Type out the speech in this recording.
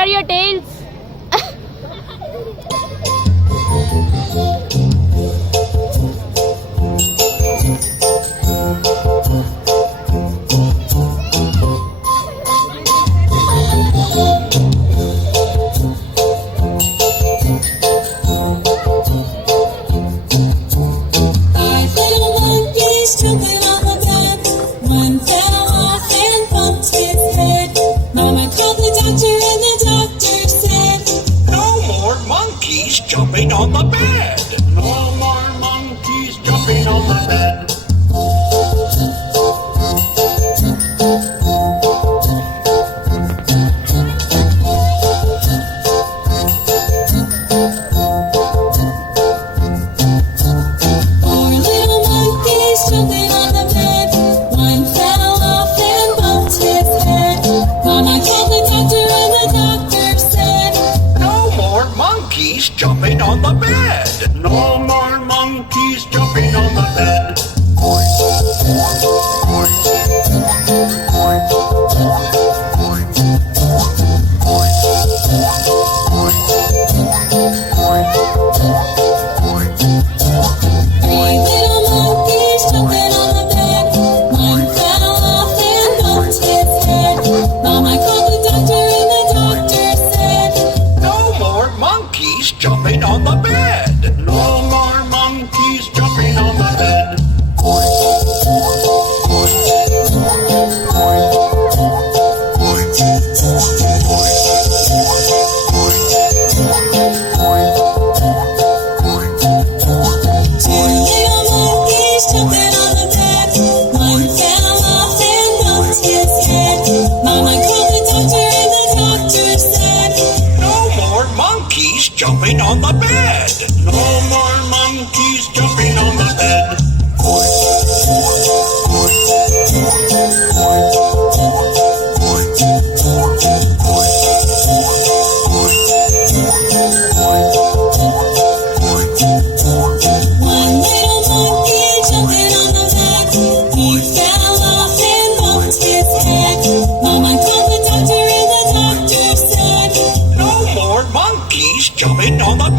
are your tails? Jumping on the bed. No more monkeys jumping on the bed. Four little monkeys jumping on the bed. One fell off and bumped his head. Mama called the doctor and the doctor said, No more monkeys jumping on the bed. No more monkeys jumping on the bed. Three little monkeys jumping on the bed. One fell off and bumped his head. Mama called the doctor and the doctor said, No more monkeys jumping on the bed. No more monkeys jumping on the bed. Two little monkeys jumping on the bed. One fell off and bumped his head. Mama called the doctor and the doctor said, No more monkeys jumping on the bed. No more monkeys jumping on the bed. One little monkey jumping on the bed. He fell off and bumped his head. Mama called the doctor and the doctor said, No more monkeys jumping on the